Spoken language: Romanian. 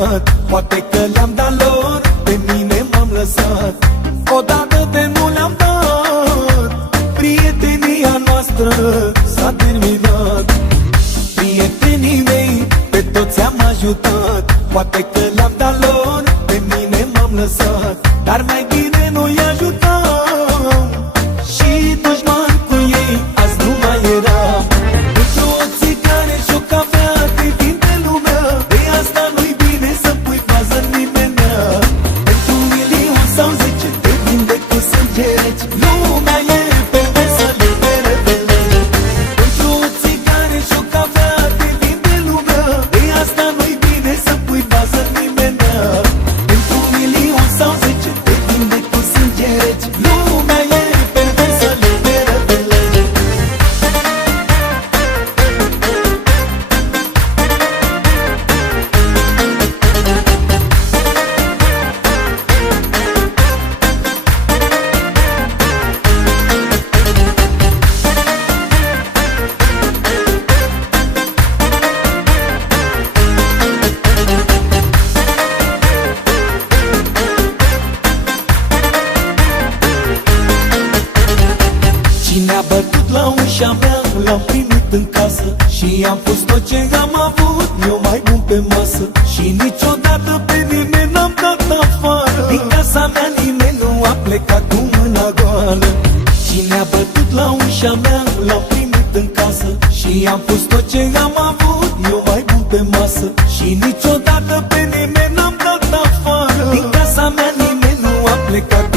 ajutat. Poate că le-am dat lor, pe mine m-am lăsat. Odată de nu le-am dat, prietenia noastră s-a terminat. Prietenii mei, pe toți am ajutat. Poate că le-am dat lor, pe mine m-am lăsat. Dar mai bine nu-i ajutam și dușman cu ei azi nu mai eram. Pentru o țigare și o cafea te vinde lumea, de asta nu-i bine să pui bază în nimenea. Pentru 1.000.000 sau 10 te vinde cu sânge reci, lumea e perversă, liberă. Pentru o țigare și o cafea te vinde lumea, de asta nu-i bine să pui bază în nimenea. Pentru 1.000.000 sau 10 te vinde cu sânge reci, lumea e perversă, liberă de lege. Cine a bătut la ușa mea, l-am primit în casă și am pus tot ce am avut eu mai bun pe masă. Și niciodată pe nimeni n-am dat afară, din casa mea nimeni nu a plecat cu mâna goală. Cine a bătut la ușa mea, l-am primit în casă și am pus tot ce am avut eu mai bun pe masă. Și niciodată pe nimeni n-am dat afară, din casa mea nimeni nu a plecat